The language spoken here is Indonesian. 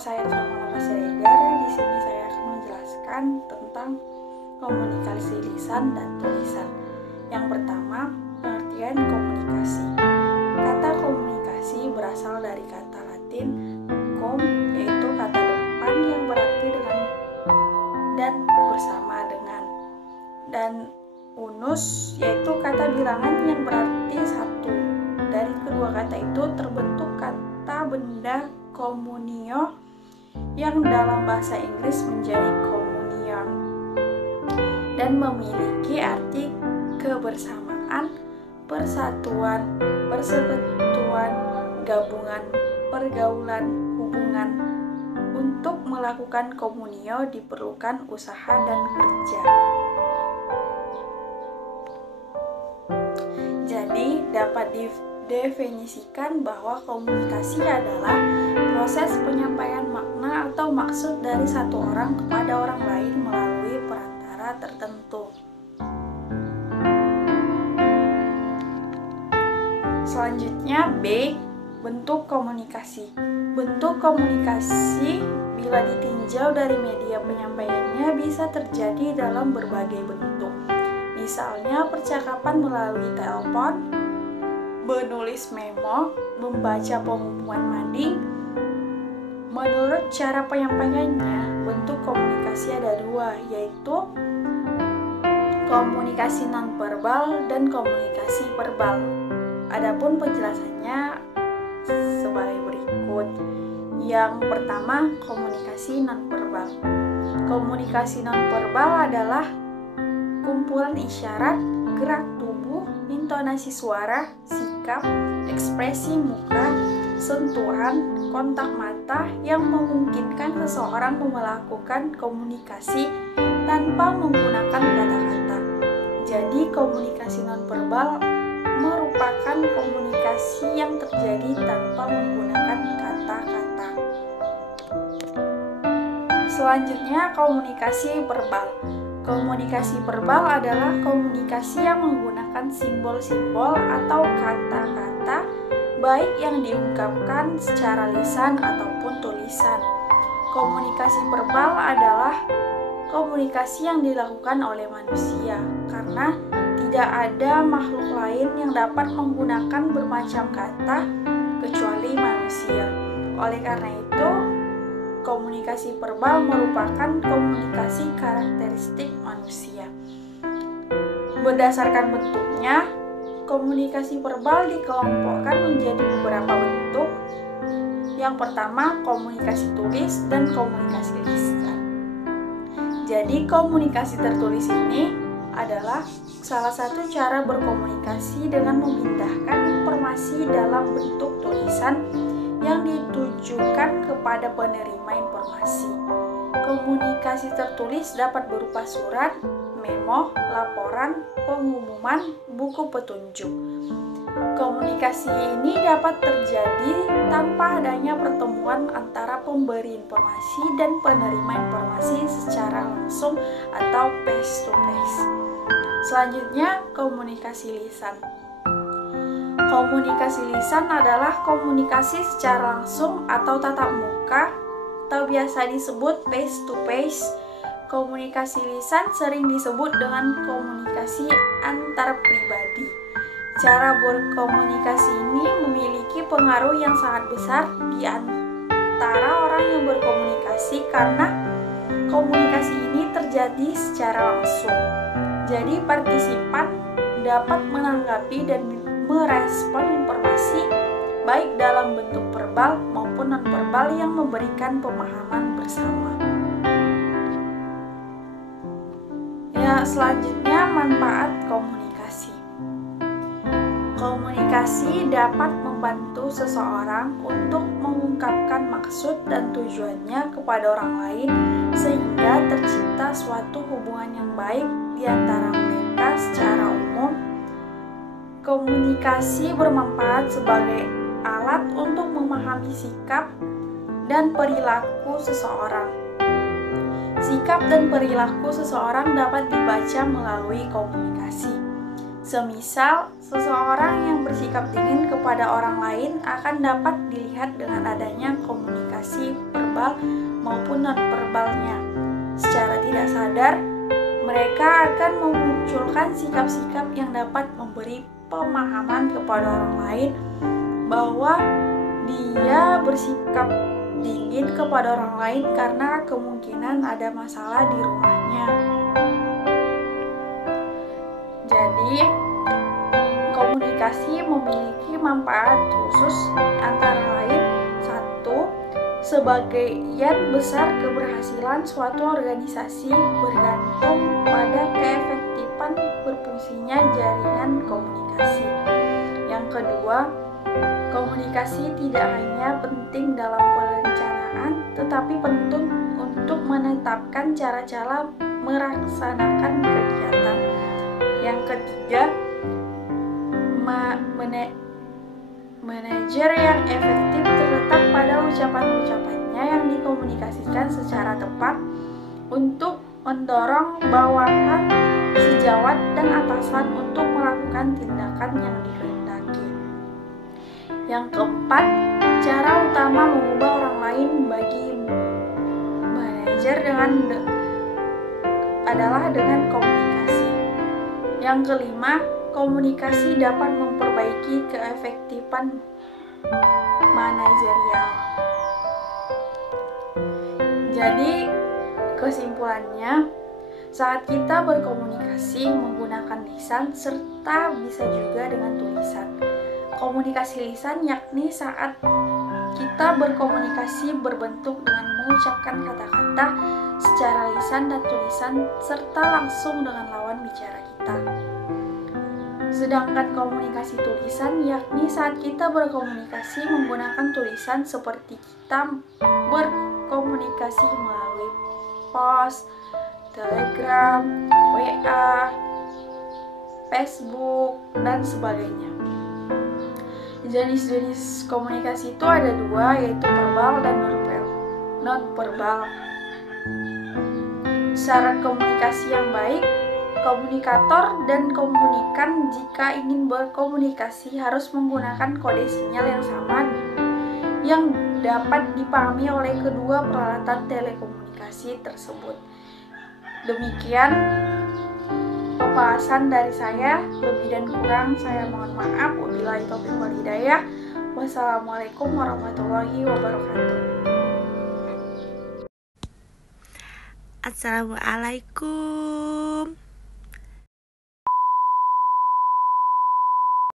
saya Ramana Siregar. Di sini saya akan menjelaskan tentang komunikasi lisan dan tulisan. Yang pertama, pengertian komunikasi. Kata komunikasi berasal dari kata Latin com, yaitu kata depan yang berarti dengan dan bersama dengan, dan unus yaitu kata bilangan yang berarti satu. Dari kedua kata itu terbentuk kata benda communio yang dalam bahasa Inggris menjadi communion dan memiliki arti kebersamaan, persatuan, persekutuan, gabungan, pergaulan, hubungan. Untuk melakukan komunio diperlukan usaha dan kerja. Jadi dapat didefinisikan bahwa komunikasi adalah proses penyampaian makna atau maksud dari satu orang kepada orang lain melalui perantara tertentu. Selanjutnya B. Bentuk komunikasi. Bentuk komunikasi bila ditinjau dari media penyampaiannya bisa terjadi dalam berbagai bentuk. Misalnya percakapan melalui telepon, menulis memo, membaca pengumuman mading. Menurut cara penyampaiannya, bentuk komunikasi ada dua, yaitu komunikasi nonverbal dan komunikasi verbal. Adapun penjelasannya sebagai berikut. Yang pertama, komunikasi nonverbal. Komunikasi nonverbal adalah kumpulan isyarat, gerak tubuh, intonasi suara, sikap, ekspresi muka, sentuhan, kontak mata yang memungkinkan seseorang melakukan komunikasi tanpa menggunakan kata-kata. Jadi, komunikasi nonverbal merupakan komunikasi yang terjadi tanpa menggunakan kata-kata. Selanjutnya, komunikasi verbal. Komunikasi verbal adalah komunikasi yang menggunakan simbol-simbol atau kata-kata, baik yang diungkapkan secara lisan ataupun tulisan. Komunikasi verbal adalah komunikasi yang dilakukan oleh manusia, karena tidak ada makhluk lain yang dapat menggunakan bermacam kata kecuali manusia. Oleh karena itu, komunikasi verbal merupakan komunikasi karakteristik manusia. Berdasarkan bentuknya, komunikasi verbal dikelompokkan menjadi beberapa bentuk. Yang pertama, komunikasi tulis dan komunikasi lisan. Jadi, komunikasi tertulis ini adalah salah satu cara berkomunikasi dengan memindahkan informasi dalam bentuk tulisan yang ditujukan kepada penerima informasi. Komunikasi tertulis dapat berupa surat, memo, laporan, pengumuman, buku petunjuk. Komunikasi ini dapat terjadi tanpa adanya pertemuan antara pemberi informasi dan penerima informasi secara langsung atau face to face. Selanjutnya, komunikasi lisan. Komunikasi lisan adalah komunikasi secara langsung atau tatap muka atau biasa disebut face to face. Komunikasi lisan sering disebut dengan komunikasi antar pribadi. Cara berkomunikasi ini memiliki pengaruh yang sangat besar di antara orang yang berkomunikasi karena komunikasi ini terjadi secara langsung. Jadi partisipan dapat menanggapi dan merespon informasi baik dalam bentuk verbal maupun nonverbal yang memberikan pemahaman bersama. Ya, selanjutnya manfaat komunikasi. Komunikasi dapat membantu seseorang untuk mengungkapkan maksud dan tujuannya kepada orang lain sehingga tercipta suatu hubungan yang baik di antara mereka secara umum. Komunikasi bermanfaat sebagai alat untuk memahami sikap dan perilaku seseorang. Sikap dan perilaku seseorang dapat dibaca melalui komunikasi. Semisal, seseorang yang bersikap dingin kepada orang lain akan dapat dilihat dengan adanya komunikasi verbal verbal maupun non-verbalnya. Secara tidak sadar, mereka akan memunculkan sikap-sikap yang dapat memberi pemahaman kepada orang lain bahwa dia bersikap dingin kepada orang lain karena kemungkinan ada masalah di rumahnya. Jadi, komunikasi memiliki manfaat khusus antara lain: 1. Sebagian besar keberhasilan suatu organisasi bergantung pada keefektifan berfungsinya jaringan komunikasi. Yang kedua, komunikasi tidak hanya penting dalam perencanaan, tetapi penting untuk menetapkan cara-cara melaksanakan kegiatan. Yang ketiga, manajer yang efektif terletak pada ucapan-ucapannya yang dikomunikasikan secara tepat untuk mendorong bawahan, sejawat, dan atasan untuk melakukan tindakan yang dikehendaki. Yang keempat, cara utama mengubah orang lain bagi manajer adalah dengan komunikasi. Yang kelima, komunikasi dapat memperbaiki keefektifan manajerial. Jadi, kesimpulannya, saat kita berkomunikasi menggunakan lisan serta bisa juga dengan tulisan. Komunikasi lisan yakni saat kita berkomunikasi berbentuk dengan mengucapkan kata-kata secara lisan dan tulisan serta langsung dengan lawan bicara kita. Sedangkan komunikasi tulisan yakni saat kita berkomunikasi menggunakan tulisan seperti kita berkomunikasi melalui pos, Telegram, WA, Facebook, dan sebagainya. Jenis-jenis komunikasi itu ada dua, yaitu verbal dan non-verbal. Syarat komunikasi yang baik: komunikator dan komunikan jika ingin berkomunikasi harus menggunakan kode sinyal yang sama yang dapat dipahami oleh kedua peralatan telekomunikasi tersebut. Demikian pembahasan dari saya, lebih dan kurang saya mohon maaf. Wabillahi taufiq wal hidayah. Wassalamualaikum warahmatullahi wabarakatuh. Assalamualaikum.